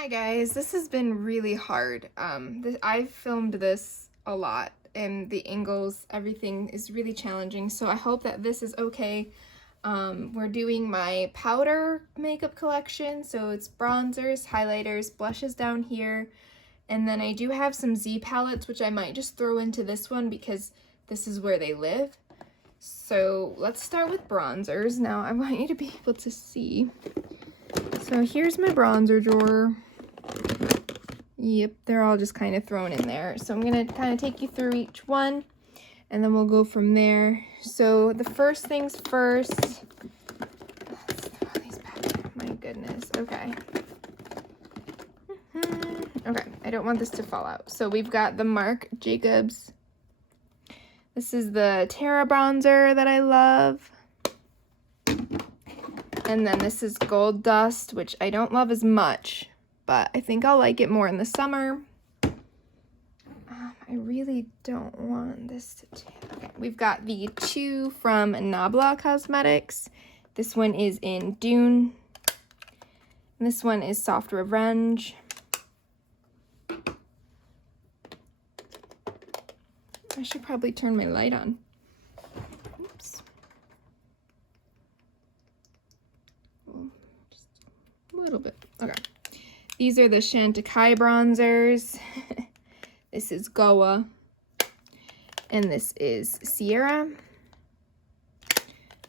Hi guys, this has been really hard. I've filmed this a lot and the angles, everything is really challenging, so I hope that this is okay. We're doing my powder makeup collection, so it's bronzers, highlighters, blushes down here, and then I do have some Z palettes, which I might just throw into this one because this is where they live. So let's start with bronzers. Now I want you to be able to see. So here's my bronzer drawer. Yep, they're all just kind of thrown in there. So I'm going to kind of take you through each one, and then we'll go from there. So the first things first. Let's throw these back. My goodness. Okay. Okay, I don't want this to fall out. So we've got the Marc Jacobs. This is the Terra bronzer that I love. And then this is Gold Dust, which I don't love as much, but I think I'll like it more in the summer. I really don't want this to... Okay, we've got the two from Nabla Cosmetics. This one is in Dune. And this one is Soft Revenge. I should probably turn my light on. Oops. Just a little bit. Okay. These are the Chantecaille bronzers. This is Goa. And this is Sierra.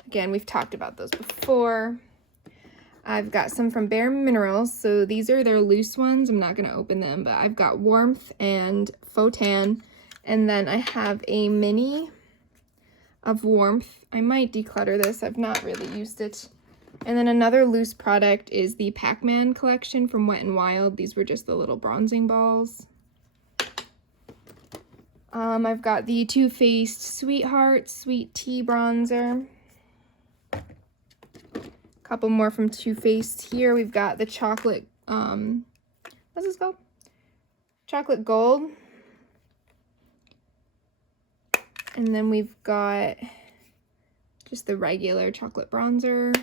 Again, we've talked about those before. I've got some from Bare Minerals. So these are their loose ones. I'm not going to open them, but I've got Warmth and Faux Tan. And then I have a mini of Warmth. I might declutter this. I've not really used it. And then another loose product is the Pac-Man collection from Wet n Wild. These were just the little bronzing balls. I've got the Too Faced Sweetheart Sweet Tea bronzer. A couple more from Too Faced here. We've got the chocolate, what's this called? Chocolate Gold. And then we've got just the regular chocolate bronzer.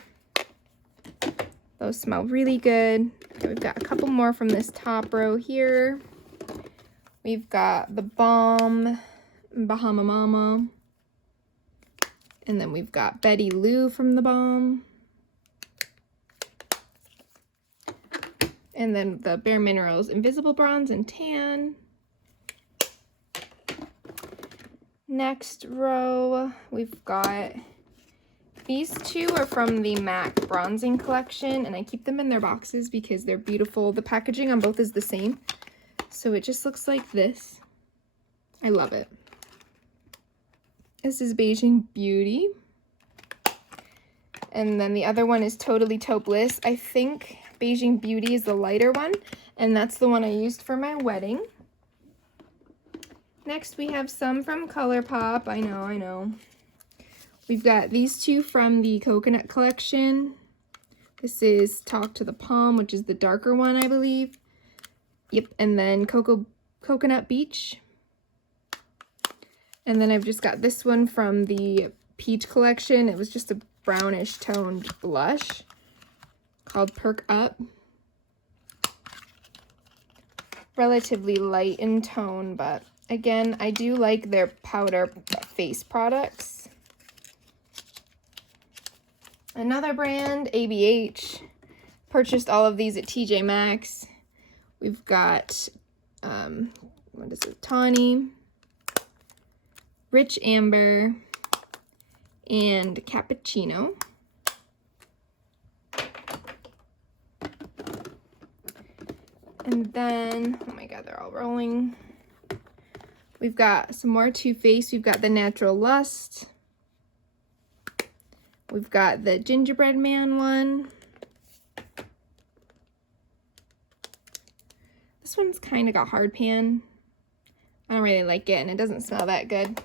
Those smell really good. Okay, we've got a couple more from this top row here. We've got the Balm Bahama Mama. And then we've got Betty Lou from the Balm. And then the Bare Minerals Invisible Bronze and Tan. Next row, we've got these two are from the MAC bronzing collection, and I keep them in their boxes because they're beautiful. The packaging on both is the same, so it just looks like this. I love it. This is Beijing Beauty. And then the other one is Totally Taupe-less. I think Beijing Beauty is the lighter one, and that's the one I used for my wedding. Next, we have some from ColourPop. I know. We've got these two from the Coconut collection. This is Talk to the Palm, which is the darker one, I believe. Yep, and then Coconut Beach. And then I've just got this one from the Peach collection. It was just a brownish toned blush called Perk Up. Relatively light in tone, but again, I do like their powder face products. Another brand, ABH. Purchased all of these at TJ Maxx. We've got, what is it, Tawny, Rich Amber, and Cappuccino. And then, oh my god, they're all rolling. We've got some more Too Faced. We've got the Natural Lust. We've got the Gingerbread Man one. This one's kind of got hard pan. I don't really like it, and it doesn't smell that good.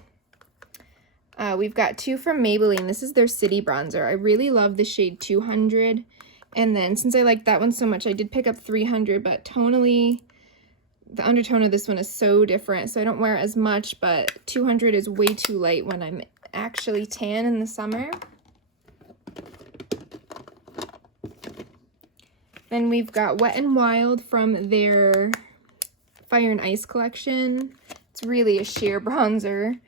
We've got two from Maybelline. This is their City Bronzer. I really love the shade 200. And then since I like that one so much, I did pick up 300, but tonally, the undertone of this one is so different, so I don't wear it as much, but 200 is way too light when I'm actually tan in the summer. Then we've got Wet n Wild from their Fire and Ice collection. It's really a sheer bronzer.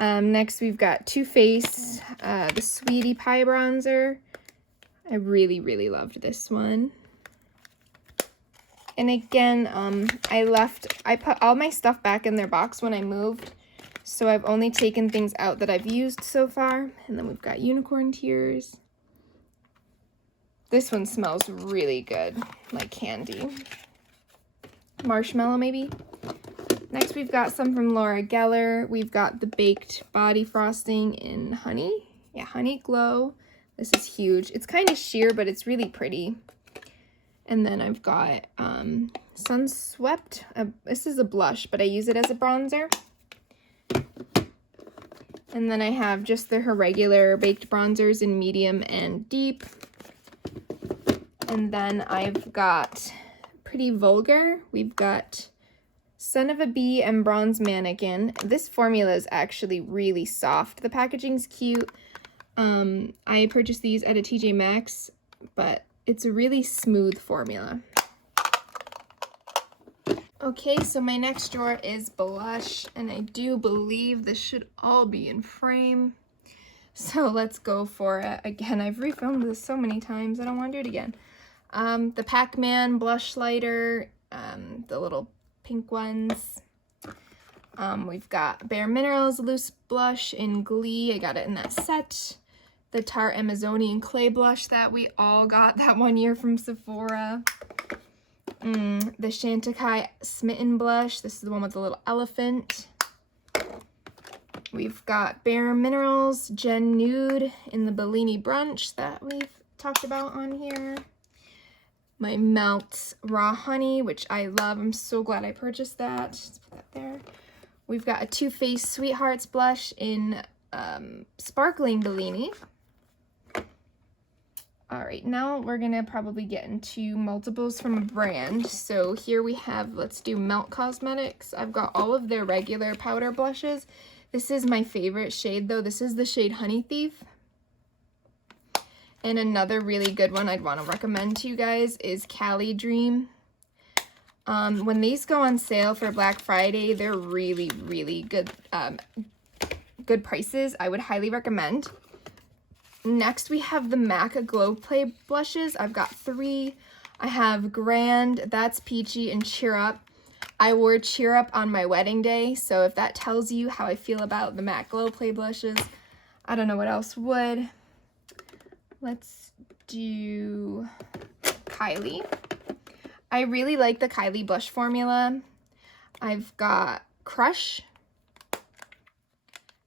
Next we've got Too Faced, the Sweetie Pie bronzer. I really, really loved this one. And again, I put all my stuff back in their box when I moved. So I've only taken things out that I've used so far. And then we've got Unicorn Tears. This one smells really good, like candy. Marshmallow, maybe? Next, we've got some from Laura Geller. We've got the Baked Body Frosting in Honey. Yeah, Honey Glow. This is huge. It's kind of sheer, but it's really pretty. And then I've got Sun Swept. This is a blush, but I use it as a bronzer. And then I have just her regular baked bronzers in medium and deep. And then I've got Pretty Vulgar. We've got Son of a Bee and Bronze Mannequin. This formula is actually really soft. The packaging's cute. I purchased these at a TJ Maxx, but it's a really smooth formula. Okay, so my next drawer is blush, and I do believe this should all be in frame. So let's go for it. Again, I've refilmed this so many times, I don't want to do it again. The Pac-Man blush lighter, the little pink ones. We've got Bare Minerals Loose Blush in Glee. I got it in that set. The Tarte Amazonian Clay Blush that we all got that one year from Sephora. The Chantecaille Smitten Blush. This is the one with the little elephant. We've got Bare Minerals Gen Nude in the Bellini Brunch that we've talked about on here. My Melt Raw Honey, which I love. I'm so glad I purchased that. Let's put that there. We've got a Too Faced Sweethearts blush in Sparkling Bellini. All right, now we're gonna probably get into multiples from a brand. So here we have, let's do Melt Cosmetics. I've got all of their regular powder blushes. This is my favorite shade though. This is the shade Honey Thief. And another really good one I'd want to recommend to you guys is Cali Dream. When these go on sale for Black Friday, they're really, really good, good prices. I would highly recommend. Next, we have the MAC Glow Play blushes. I've got 3. I have Grand, That's Peachy, and Cheer Up. I wore Cheer Up on my wedding day, so if that tells you how I feel about the MAC Glow Play blushes, I don't know what else would. Let's do Kylie. I really like the Kylie blush formula. I've got Crush,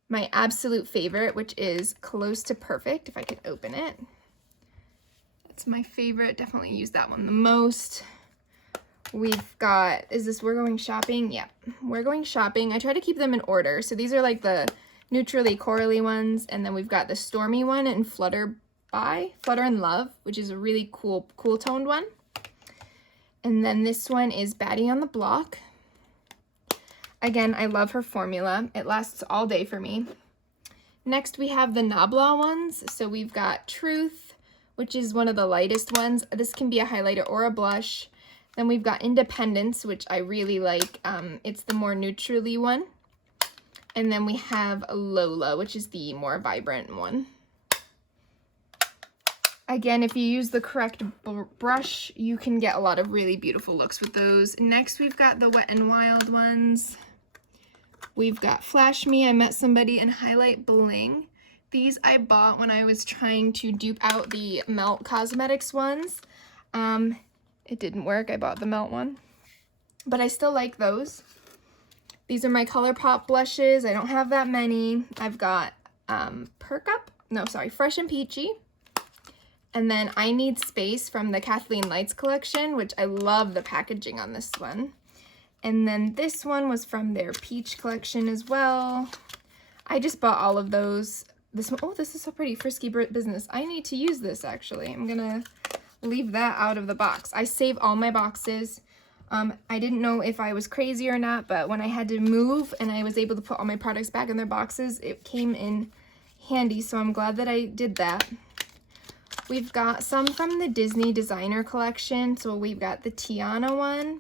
my absolute favorite, which is Close to Perfect, if I could open it. It's my favorite, definitely use that one the most. We've got, is this We're Going Shopping? Yeah, We're Going Shopping. I try to keep them in order. So these are like the neutrally corally ones, and then we've got the Stormy one and Flutter in Love, which is a really cool toned one. And then this one is Baddie on the Block. Again, I love her formula. It lasts all day for me. Next, we have the Nabla ones. So we've got Truth, which is one of the lightest ones. This can be a highlighter or a blush. Then we've got Independence, which I really like. It's the more neutrally one. And then we have Lola, which is the more vibrant one. Again, if you use the correct brush, you can get a lot of really beautiful looks with those. Next, we've got the Wet n Wild ones. We've got Flash Me, I Met Somebody, and Highlight Bling. These I bought when I was trying to dupe out the Melt Cosmetics ones. It didn't work, I bought the Melt one. But I still like those. These are my ColourPop blushes. I don't have that many. I've got Fresh and Peachy. And then I Need Space from the Kathleen Lights collection, which I love the packaging on this one. And then this one was from their Peach collection as well. I just bought all of those. This one, oh, this is so pretty, Frisky Business. I need to use this actually. I'm gonna leave that out of the box. I save all my boxes. I didn't know if I was crazy or not, but when I had to move and I was able to put all my products back in their boxes, it came in handy, so I'm glad that I did that. We've got some from the Disney designer collection. So we've got the Tiana one.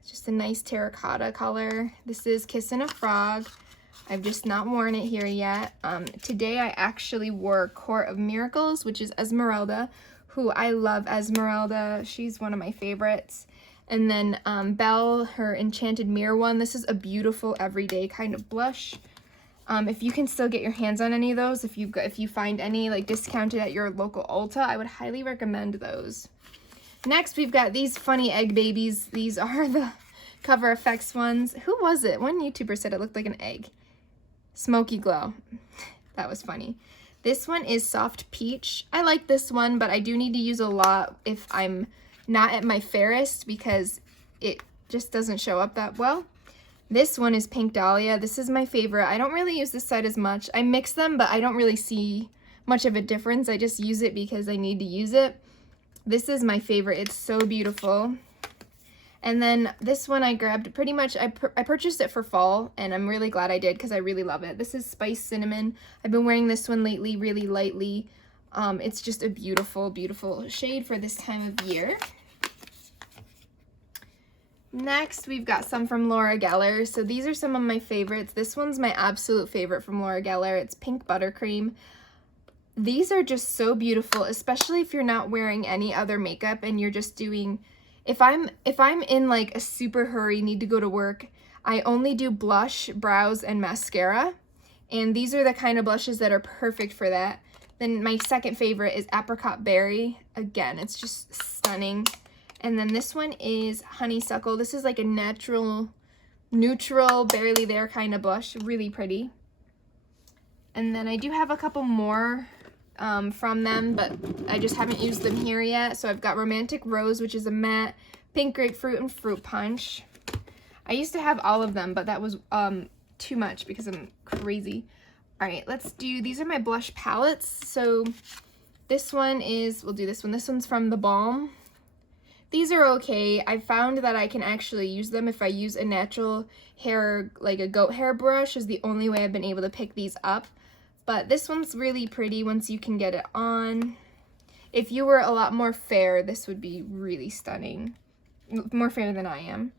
It's just a nice terracotta color. This is Kissing a Frog. I've just not worn it here yet. Today I actually wore Court of Miracles, which is Esmeralda, who I love Esmeralda. She's one of my favorites. And then Belle, her Enchanted Mirror one. This is a beautiful everyday kind of blush. If you can still get your hands on any of those, if you find any like discounted at your local Ulta, I would highly recommend those. Next, we've got these funny egg babies. These are the Cover FX ones. Who was it? One YouTuber said it looked like an egg. Smoky Glow. That was funny. This one is Soft Peach. I like this one, but I do need to use a lot if I'm not at my fairest because it just doesn't show up that well. This one is Pink Dahlia. This is my favorite. I don't really use this side as much. I mix them, but I don't really see much of a difference. I just use it because I need to use it. This is my favorite. It's so beautiful. And then this one I grabbed pretty much, I purchased it for fall, and I'm really glad I did because I really love it. This is Spice Cinnamon. I've been wearing this one lately really lightly. It's just a beautiful, beautiful shade for this time of year. Next, we've got some from Laura Geller. So these are some of my favorites. This one's my absolute favorite from Laura Geller. It's Pink Buttercream. These are just so beautiful, especially if you're not wearing any other makeup and you're just doing, if I'm in like a super hurry, need to go to work, I only do blush, brows, and mascara. And these are the kind of blushes that are perfect for that. Then my second favorite is Apricot Berry. Again, it's just stunning. And then this one is Honeysuckle. This is like a neutral, barely there kind of blush. Really pretty. And then I do have a couple more from them, but I just haven't used them here yet. So I've got Romantic Rose, which is a matte, Pink Grapefruit, and Fruit Punch. I used to have all of them, but that was too much because I'm crazy. All right, let's do, these are my blush palettes. So this one is, we'll do this one. This one's from The Balm. These are okay. I found that I can actually use them if I use a natural hair, like a goat hair brush is the only way I've been able to pick these up. But this one's really pretty once you can get it on. If you were a lot more fair, this would be really stunning. More fair than I am.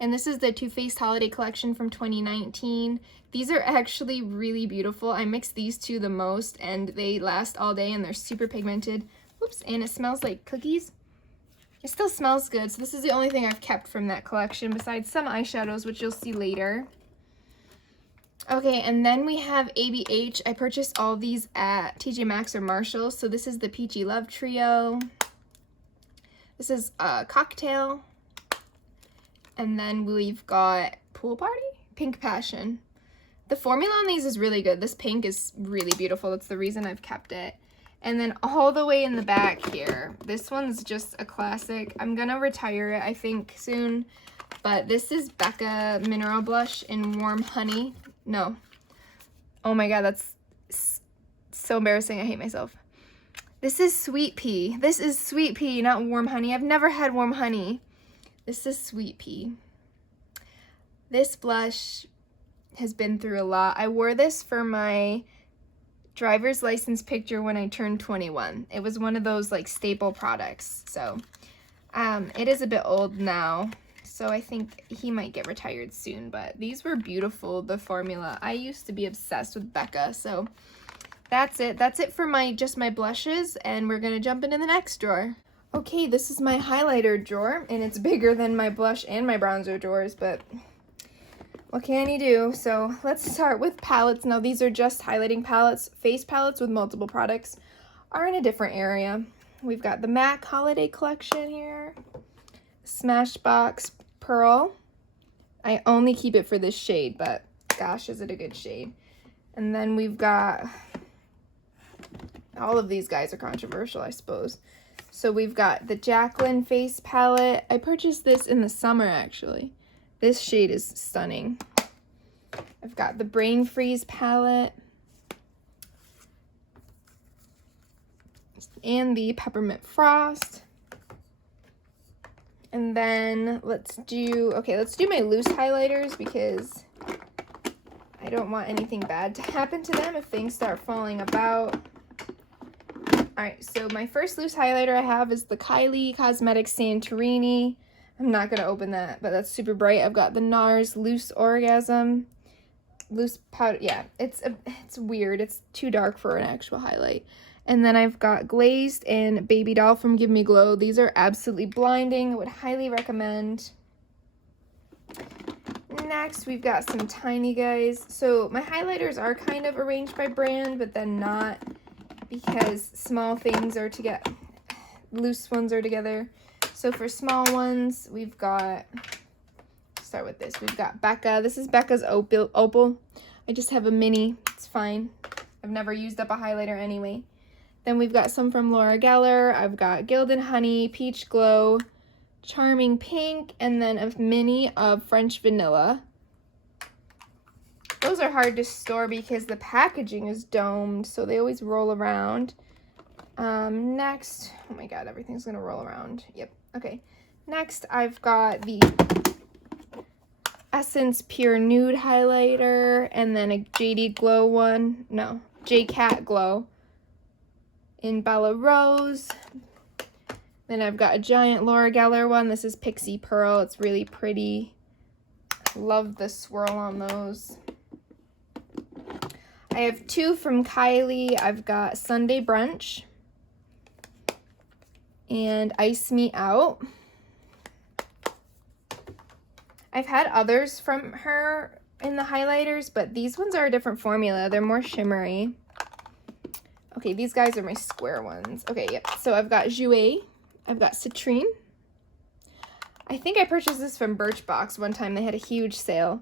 And this is the Too Faced Holiday Collection from 2019. These are actually really beautiful. I mix these two the most and they last all day and they're super pigmented. Oops, and it smells like cookies. It still smells good, so this is the only thing I've kept from that collection besides some eyeshadows, which you'll see later. Okay, and then we have ABH. I purchased all these at TJ Maxx or Marshalls. So this is the Peachy Love Trio. This is Cocktail. And then we've got Pool Party? Pink Passion. The formula on these is really good. This pink is really beautiful. That's the reason I've kept it. And then all the way in the back here, this one's just a classic. I'm gonna retire it, I think, soon. But this is Becca Mineral Blush in Warm Honey. No. Oh my god, that's so embarrassing. I hate myself. This is Sweet Pea. This is Sweet Pea, not Warm Honey. I've never had Warm Honey. This is Sweet Pea. This blush has been through a lot. I wore this for my driver's license picture when I turned 21. It was one of those like staple products. So it is a bit old now. So I think he might get retired soon, but these were beautiful, the formula. I used to be obsessed with Becca. So that's it. That's it for just my blushes, and we're gonna jump into the next drawer. Okay, this is my highlighter drawer, and it's bigger than my blush and my bronzer drawers, but what can you do? So let's start with palettes. Now these are just highlighting palettes. Face palettes with multiple products are in a different area. We've got the MAC Holiday Collection here. Smashbox Pearl. I only keep it for this shade, but gosh, is it a good shade. And then we've got, all of these guys are controversial, I suppose. So we've got the Jaclyn Face Palette. I purchased this in the summer, actually. This shade is stunning. I've got the Brain Freeze palette and the Peppermint Frost. And then let's do my loose highlighters because I don't want anything bad to happen to them if things start falling about. Alright, so my first loose highlighter I have is the Kylie Cosmetics Santorini. I'm not going to open that, but that's super bright. I've got the NARS Loose Orgasm. Loose powder. Yeah, it's weird. It's too dark for an actual highlight. And then I've got Glazed and Baby Doll from Give Me Glow. These are absolutely blinding. I would highly recommend. Next, we've got some tiny guys. So my highlighters are kind of arranged by brand, but then not, because small things are to get, loose ones are together. So for small ones, we've got, start with this. We've got Becca. This is Becca's Opal. I just have a mini. It's fine. I've never used up a highlighter anyway. Then we've got some from Laura Geller. I've got Gilded Honey, Peach Glow, Charming Pink, and then a mini of French Vanilla. Those are hard to store because the packaging is domed, so they always roll around. Next, oh my god, everything's gonna roll around. Yep, okay. Next, I've got the Essence Pure Nude highlighter, and then a JD Glow one. No, J-Cat Glow in Bella Rose. Then I've got a giant Laura Geller one. This is Pixie Pearl. It's really pretty. Love the swirl on those. I have two from Kylie. I've got Sunday Brunch and Ice Me Out. I've had others from her in the highlighters, but these ones are a different formula. They're more shimmery. Okay, these guys are my square ones. Okay, yep. So I've got Jouer. I've got Citrine. I think I purchased this from Birchbox one time. They had a huge sale.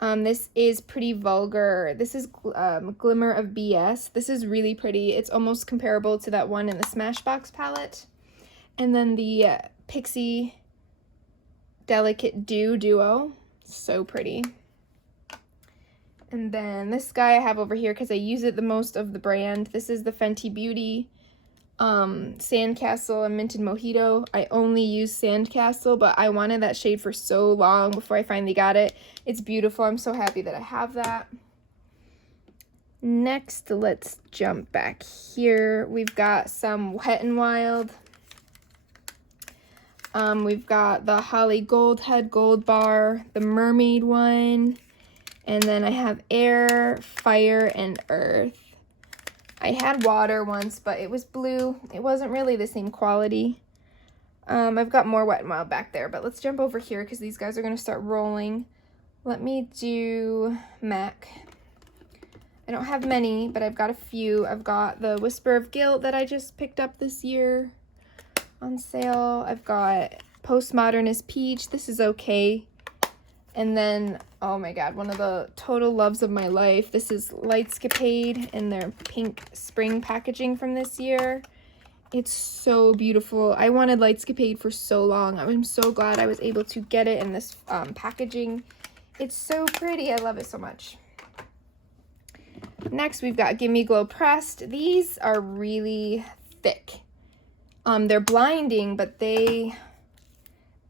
This is Pretty Vulgar. This is Glimmer of BS. This is really pretty. It's almost comparable to that one in the Smashbox palette. And then the Pixie Delicate Dew Duo. So pretty. And then this guy I have over here because I use it the most of the brand. This is the Fenty Beauty Sandcastle and Minted Mojito. I only use Sandcastle, but I wanted that shade for so long before I finally got it. It's beautiful. I'm so happy that I have that. Next, let's jump back here. We've got some Wet n Wild. We've got the Holly Goldhead Gold Bar, the Mermaid one, and then I have Air, Fire, and Earth. I had water once, but it was blue. It wasn't really the same quality. I've got more Wet n Wild back there, but let's jump over here because these guys are going to start rolling. Let me do MAC. I don't have many, but I've got a few. I've got the Whisper of Guilt that I just picked up this year on sale. I've got Postmodernist Peach. This is okay. And then, oh my god, one of the total loves of my life. This is Lightscapade in their pink spring packaging from this year. It's so beautiful. I wanted Lightscapade for so long. I'm so glad I was able to get it in this packaging. It's so pretty. I love it so much. Next, we've got Gimme Glow Pressed. These are really thick. They're blinding, but they're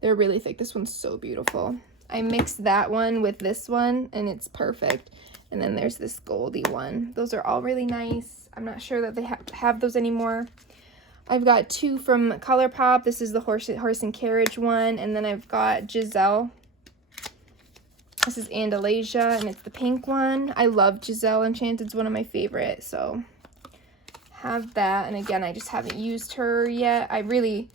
really thick. This one's so beautiful. I mixed that one with this one, and it's perfect. And then there's this goldy one. Those are all really nice. I'm not sure that they have those anymore. I've got two from ColourPop. This is the Horse and Carriage one. And then I've got Giselle. This is Andalasia, and it's the pink one. I love Giselle Enchanted. It's one of my favorites, so have that. And again, I just haven't used her yet. I really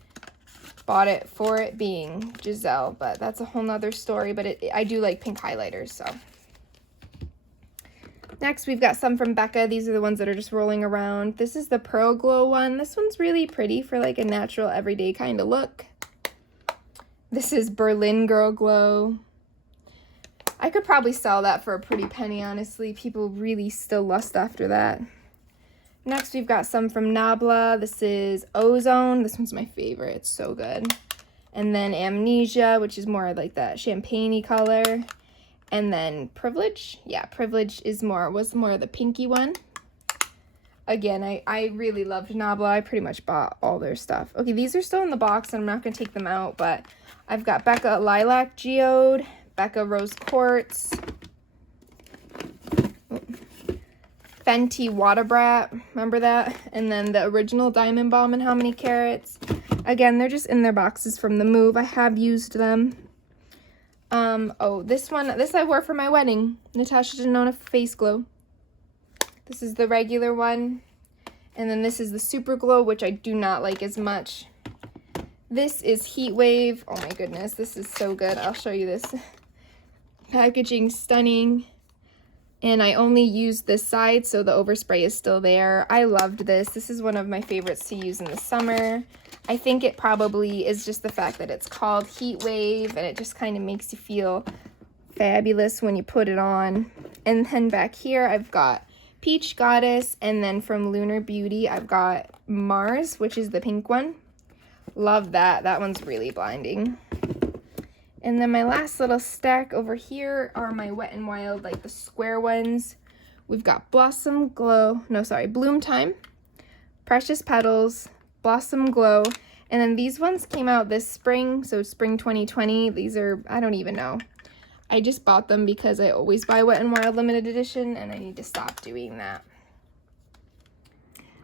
bought it for it being Giselle, but that's a whole nother story. But I do like pink highlighters, so. Next, we've got some from Becca. These are the ones that are just rolling around. This is the Pearl Glow one. This one's really pretty for like a natural, everyday kind of look. This is Berlin Girl Glow. I could probably sell that for a pretty penny, honestly. People really still lust after that. Next, we've got some from Nabla. This is Ozone. This one's my favorite. It's so good. And then Amnesia, which is more like that champagne-y color. And then Privilege. Yeah, Privilege was more of the pinky one. Again, I really loved Nabla. I pretty much bought all their stuff. Okay, these are still in the box, and I'm not going to take them out, but I've got Becca Lilac Geode, Becca Rose Quartz, Fenty Water Brat, remember that? And then the original Diamond Balm and How Many Carats. Again, they're just in their boxes from the move. I have used them. Oh, this I wore for my wedding. Natasha Denona Face Glow. This is the regular one. And then this is the Super Glow, which I do not like as much. This is Heat Wave. Oh my goodness, this is so good. I'll show you this. Packaging stunning. And I only used this side, so the overspray is still there. I loved this. This is one of my favorites to use in the summer. I think it probably is just the fact that it's called Heat Wave, and it just kind of makes you feel fabulous when you put it on. And then back here, I've got Peach Goddess, and then from Lunar Beauty, I've got Mars, which is the pink one. Love that. That one's really blinding. And then my last little stack over here are my Wet n Wild, like the square ones. We've got Bloom Time, Precious Petals, Blossom Glow, and then these ones came out this spring, so spring 2020. These are, I don't even know. I just bought them because I always buy Wet n Wild limited edition, and I need to stop doing that.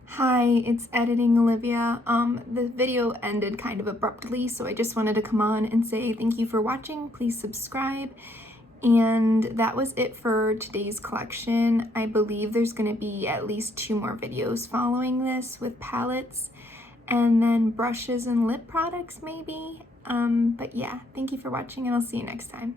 Hi, it's Editing Olivia. The video ended kind of abruptly, so I just wanted to come on and say thank you for watching. Please subscribe. And that was it for today's collection. I believe there's going to be at least 2 more videos following this with palettes and then brushes and lip products maybe. But yeah, thank you for watching, and I'll see you next time.